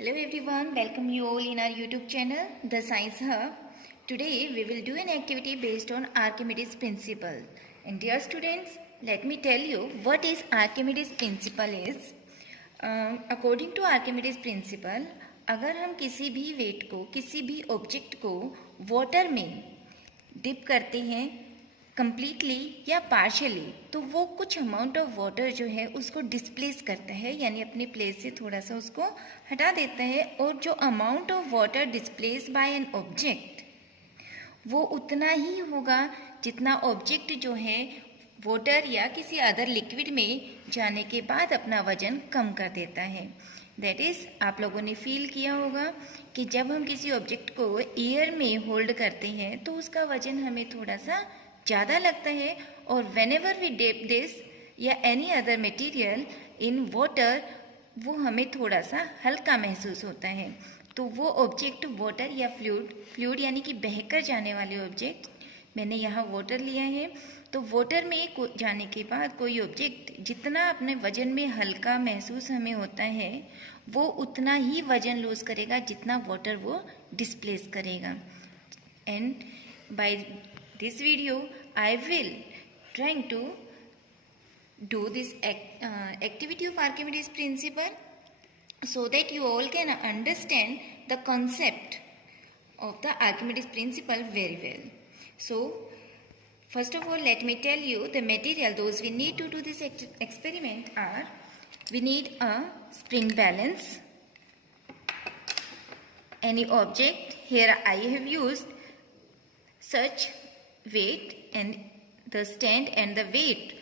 Hello everyone, welcome you all in our YouTube channel, The Science Hub. Today we will do an activity based on Archimedes principle. And dear students, let me tell you what is Archimedes principle is. According to Archimedes principle, अगर हम किसी भी wait को, किसी भी object को water में dip करते हैं कम्प्लीटली या पार्शली, तो वो कुछ अमाउंट ऑफ वाटर जो है उसको डिस्प्लेस करता है, यानी अपने प्लेस से थोड़ा सा उसको हटा देता है। और जो amount of water displace bye an object वो उतना ही होगा जितना ऑब्जेक्ट जो है वाटर या किसी अदर लिक्विड में जाने के बाद अपना वजन कम कर देता है। दैट इज़, आप लोगों ने फील किया होगा कि जब हम किसी ऑब्जेक्ट को एयर में होल्ड करते हैं तो उसका वजन हमें थोड़ा सा ज़्यादा लगता है, और whenever we dip this या any other material in water, वो हमें थोड़ा सा हल्का महसूस होता है। तो वो ऑब्जेक्ट वाटर या फ्लूइड यानी कि बहकर जाने वाले ऑब्जेक्ट, मैंने यहाँ वाटर लिया है, तो वाटर में जाने के बाद कोई ऑब्जेक्ट जितना अपने वजन में हल्का महसूस हमें होता है वो उतना ही वजन लूज करेगा जितना वाटर वो डिस्प्लेस करेगा। And by this video I will trying to do this activity of Archimedes principle so that you all can understand the concept of the Archimedes principle very well. So first of all, let me tell you the material those we need to do this experiment are: we need a spring balance, any object. Here I have used such weight, and the stand and the weight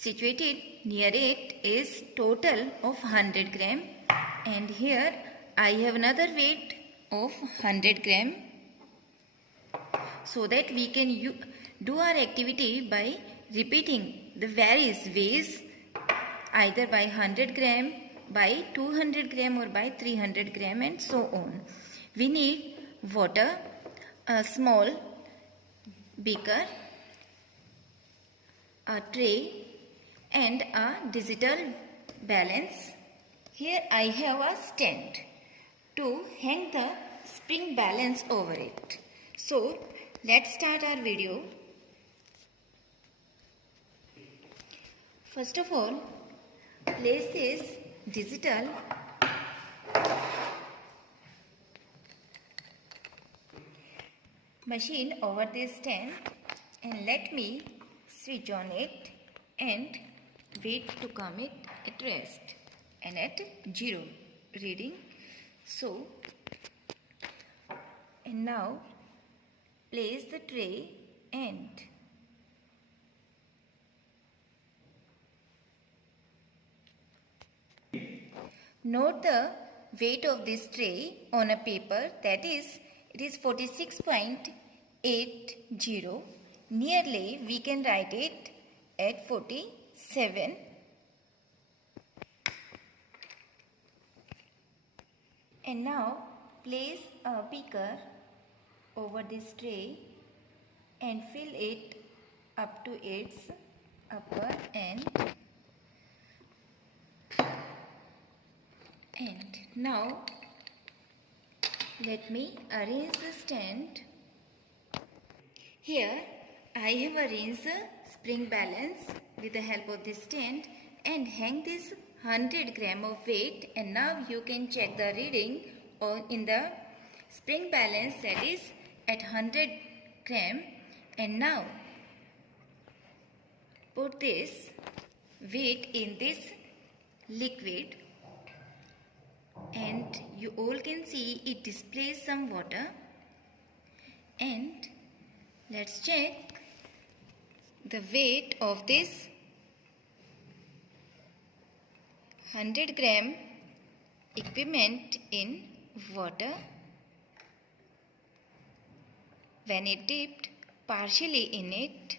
situated near it is total of 100 gram, and here I have another weight of 100 gram, so that we can do our activity by repeating the various ways, either by 100 gram, by 200 gram, or by 300 gram, and so on. We need water, a small beaker, a tray, and a digital balance. Here I have a stand to hang the spring balance over it. So let's start our video. First of all, place this digital machine over this stand, and let me switch on it and wait to come it at rest and at 0 reading. So, and now place the tray and note the weight of this tray on a paper, that is, it is 46.80. Nearly we can write it at 47. And now place a beaker over this tray and fill it up to its upper end. And now let me arrange the stand. Here I have arranged the spring balance with the help of this stand and hang this 100 gram of weight, and now you can check the reading in the spring balance, that is at 100 gram. And now put this weight in this liquid, and you all can see it displays some water. And let's check the weight of this 100 gram equipment in water when it dipped partially in it.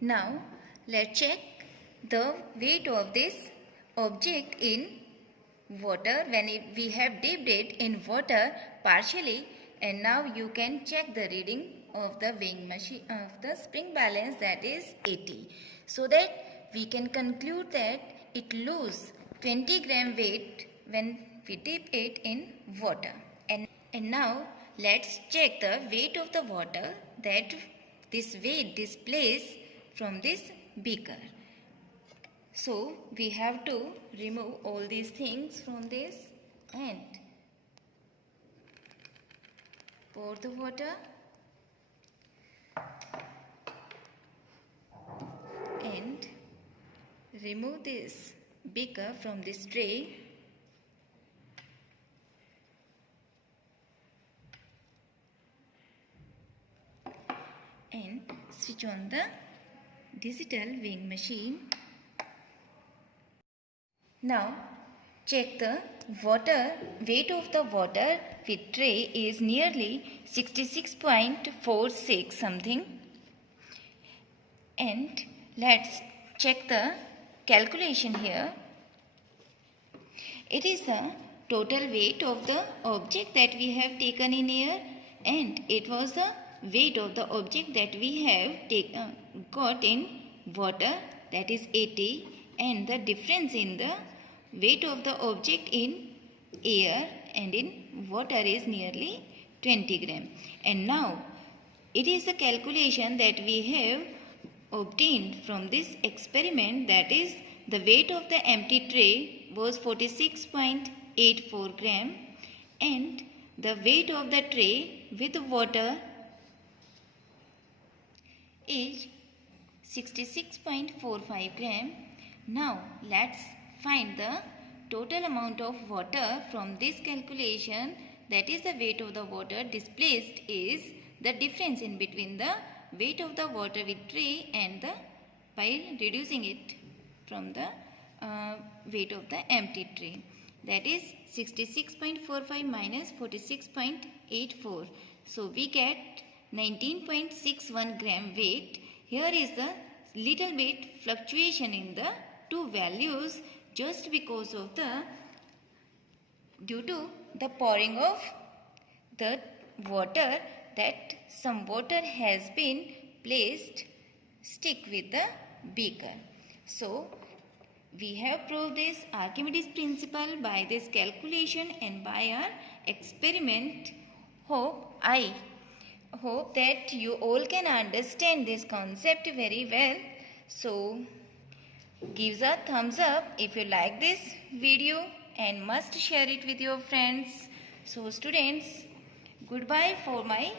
Now let's check the weight of this object in water when we have dipped it in water partially, and now you can check the reading of the weighing machine of the spring balance, that is 80, so that we can conclude that it loses 20 gram weight when we dip it in water. And now let's check the weight of the water that this weight displays from this beaker. So we have to remove all these things from this and pour the water and remove this beaker from this tray. And switch on the digital weighing machine. Now check the water. Weight of the water with tray is nearly 66.46 something. And let's check the calculation here. It is the total weight of the object that we have taken in air, and it was the weight of the object that we have got in water, that is 80, and the difference in the weight of the object in air and in water is nearly 20 gram. And now it is the calculation that we have obtained from this experiment, that is the weight of the empty tray was 46.84 gram and the weight of the tray with water is 66.45 gram. Now let's find the total amount of water from this calculation, that is the weight of the water displaced is the difference in between the weight of the water with tray and the by reducing it from the weight of the empty tray, that is 66.45 minus 46.84. So we get 19.61 gram weight. Here is the little bit fluctuation in the two values just because of the due to the pouring of the water, that some water has been placed stick with the beaker. So we have proved this Archimedes principle by this calculation and by our experiment. I hope that you all can understand this concept very well. So give a thumbs up if you like this video and must share it with your friends. So students, goodbye for my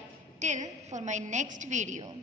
next video.